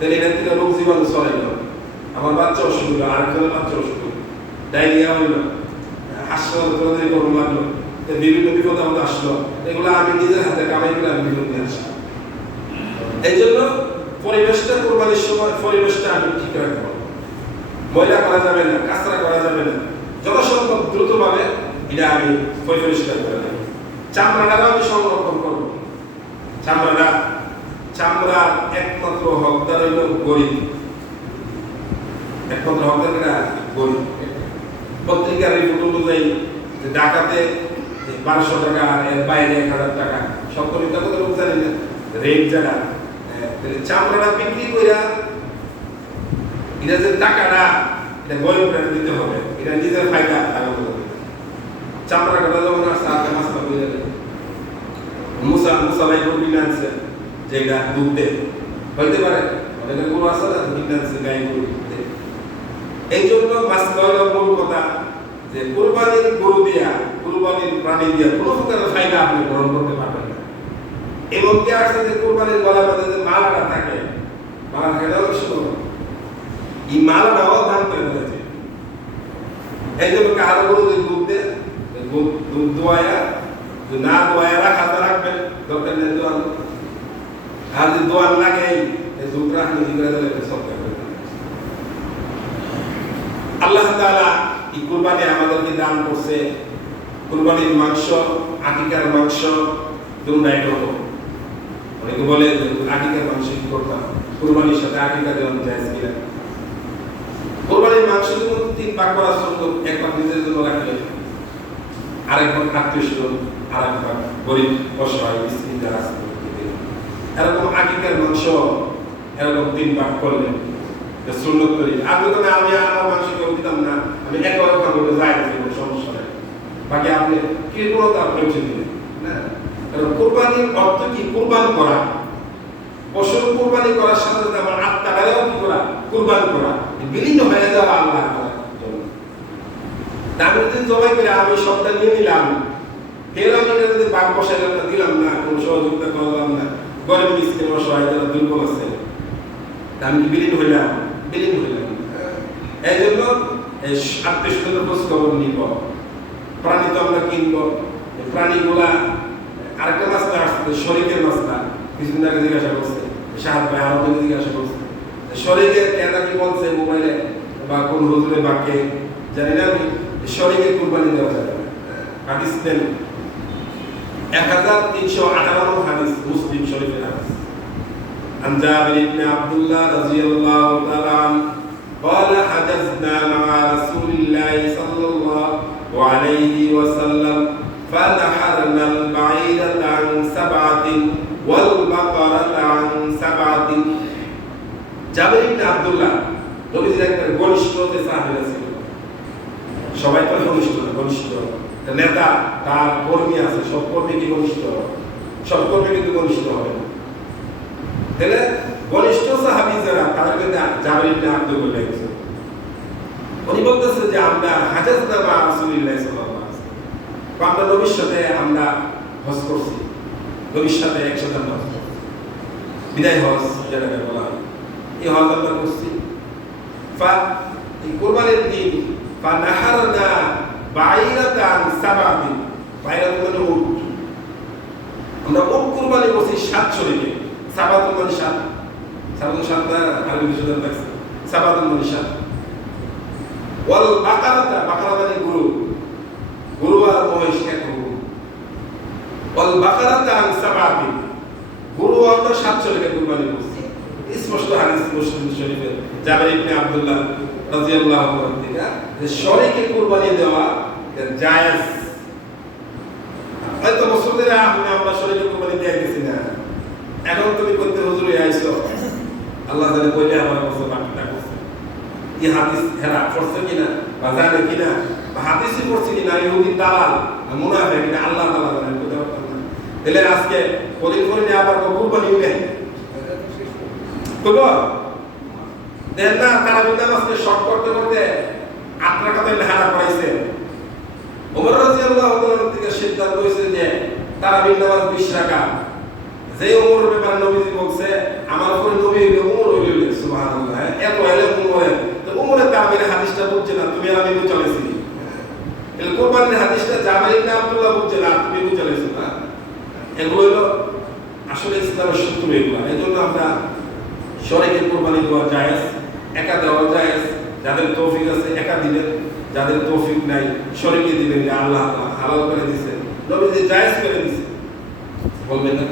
তাহলে এখান থেকে রোগ জীবাণু ছড়াইল, আমার বাচ্চা অসুখ হলো, আরেকজনের বাচ্চা অসুখ হলো, ডায়রিয়া হইল, হাসপাতালে তোদের গরম লাগলো, বিভিন্ন বিপদ আমাদের আসলো, এগুলো আমি নিজের হাতে কামাই করে আমি বিপদ নিয়ে আসি। এই জন্য পরিবেশটা কোরবানির সময় পরিবেশটা আমি ঠিক রাখবো, ময়লা করা যাবে না, কাঁচরা করা যাবে না, যথাসম্ভব দ্রুতভাবে এটা আমি পরিষ্কার করে দেব। চামড়াটাও আমি সংরক্ষণ করবো। চামড়ার একমাত্র হকদার হইল গরিব, একমাত্র হকদার কিনা গরিব। পত্রিকার রিপোর্ট অনুযায়ী ঢাকাতে 1200 টাকা, এর বাইরে 1000 টাকা, সকল কথা লোক জানি না রেট যারা চামড়াটা বিক্রি কইরা এটা যে টাকাটা এটা গরিবরা দিতে হবে, এটা নিজের ফায়দা লাগাতে হবে। চামড়া কাটা যখন আসছে আগে মাছটা হয়ে যাবে, মুসা ভাই গরু কিনে আনছে যে এটা দুধ দেয়, হইতে পারে অনেকের গরু আছে না কিনে আনছে গাই গরু। এই জন্য মাছ খাওয়ার মূল কথা যে কুরবানির গরু দিয়া, কুরবানির প্রাণী দিয়া কোনো প্রকারের ফায়দা আপনি গ্রহণ করতে পারবেন না। এবং কি আসছে যে কুরবানির গলার মধ্যে যে মালাটা থাকে, মালা থাকে না অনেক সময়, এই মালাটাও দান করে দিয়েছে। এই জন্য কারো গরু যদি দুধ দেয়, দুধ দোয়ায়া না দোয়ায়া রাখা রাখবেন, দরকার নেই দোয়ান। আর যদি দোয়ান লাগে এই দুধ রাখলে জিগরা দিলে সব করবে। আল্লাহ তাআলা এই কুরবানি আমাদেরকে দান করছে। কুরবানির মাংস, আকিকার মাংস দুটাই করব। অনেকে বলে আকিকার মাংস কি করতাম, কুরবানির সাথে আকিকা দেওয়া যায় কিনা। কুরবানির মাংসের মধ্যে 3 ভাগ করা সুন্নত, এক ভাগ নিজের জন্য রাখলে, আরেক ভাগ আত্মীয়স্বজন, আরেক ভাগ গরিব অসহায় মিসকিন যারা আছে এরকম আকিকার মাংস এরকম 3 ভাগ করলে সুন্নত করি। আর যদি আমি আমার মাংস কেউ দিতাম না, আমি একবার খাবো যাই কোনো সমস্যা নেই, বাকি আপনি কি কোনো তার পৌঁছে দিলেন না। কারণ কুরবানির অর্থ কি? কুরবান করা। পশুর কুরবানি করার সাথে সাথে আমার আত্মাটাও কি করা? কুরবান করা, বিলীন হয়ে যাওয়া আল্লাহ তাআলার জন্য। আমি যদি জবাই করে আমি সবটা নিয়ে নিলাম, খেলাম না, যদি বাঘ বসাইলাম না, দিলাম না, কোনো সহযোগিতা করলাম না, গরিব মিসকিন অসহায় যারা দুর্বল আছে, আমি কি বিলীন হইলাম? বিলীন হইলাম। এই জন্য আত্মীয়স্বজনের খোঁজ খবর নিব, প্রাণী তো আমরা কিনবো, প্রাণীগুলা আরেকটা মাছটা আসছে শরীরের মাছটা, কিছুদিন আগে জিজ্ঞাসা করছে শাহাদ ভাই, আমাদের জিজ্ঞাসা করছে শরীরের কেনা কি বলছে মোবাইলে বা কোন হুজুরের বাক্যে জানি না, আমি শরীরে কুরবানি দেওয়া যাবে। হাদিস দেন 1358 হাদিস, মুসলিম শরীফের হাদিস। عن جابر بن عبد الله رضي الله تعالى عنه قال حجزنا مع رسول الله صلى الله عليه وسلم فنحرنا البعيرة عن 7 والبقرة عن 7। জাবের ইবনে আব্দুল্লাহ নবীজির একটা ঘনিষ্ঠ সাহাবী ছিল, সবাই তো ঘনিষ্ঠ নেতা, তার কর্মী আছে, সব কর্মী কি ঘনিষ্ঠ? সব কর্মী কিন্তু ঘনিষ্ঠ হবে না। তাহলে ঘনিষ্ঠ সাহাবী যারা, তাদেরকে জাবের ইবনে আব্দুল্লাহ বলেছে, উনি বলতেছে যে আমরা হাজাজনা মা রাসূলুল্লাহ সাল্লাল্লাহু আলাইহি ওয়াসাল্লাম, আমরা নবীর সাথে আমরা হজ করছি, নবীর সাথে একসাথে আমরা হজ করছি, বিদায় হজ যেটাকে বলা হয়, এই হজ আমরা করছি। এই কুরবানির দিন ফানাহারনা বাইরাতান 7 দিন, বাইরাত মানে উট, আমরা উট কুরবানি করছি 7 শরীরে। 7 মানে 7, 7 না আরবি ভাষাতে আছে 7 মানে 7। ওয়াল বাকারাতা, বাকারা মানে গরু, গরু আর মহিষ এক গরু। ওয়াল বাকারাতা 7 দিন, গরু আমরা 7 শরীরে কুরবানি করছি। স্পষ্ট হাদিস মুসলিম শরীফে জাবের ইবনে আব্দুল্লাহ রাদিয়াল্লাহু আনহু থেকে যে শরীকে কুরবানি দেওয়া জায়েজ। হয়তো বছর ধরে আমরা শরীকে কুরবানি দিয়ে গেছি না, এখন তুমি করতে হুজুরে আইছো, আল্লাহ জানে কইলে আমার বছর বাকিটা করছে। এই হাদিস হেরা পড়ছে কিনা বা জানে কিনা, বা হাদিসই পড়ছে কিনা, ইহুদি দালাল মুনাফিক কিনা আল্লাহ তাআলা জানেন। তাহলে আজকে কদিন পরে আবার কুরবানি নেই তবু দেন না, তারা বিদ্যালয়কে শর্ট করতে করতে আপনার কথা লেহারা করাইছে। ওমর রাদিয়াল্লাহু তাআলা থেকে সিদ্ধান্ত হয়েছে যে তারা বিদ্যালয় 20 রাকাত, যে ওমর ব্যাপারে নবীজি বলছে আমার উপরে নবী হইলে ওমর হইলে তাহলে কোরবানির হাদিসটা জাবের ইবনে আব্দুল্লাহ বুঝছে না, তুমি বুঝে লাইছো না। এগুলো হলো আসলে ইসলামের সূত্র এগুলো। এই জন্য আমরা শরীকে কোরবানি দেওয়া জায়েজ, একা দেওয়া জায়েজ, যাদের তৌফিক আছে একা দিবেন, যাদের তৌফিক নাই শরীকে দিবেন, যে আল্লাহ হালাল করে দিয়েছে, নবী যে জায়েজ করে দিয়েছে বলবেন না।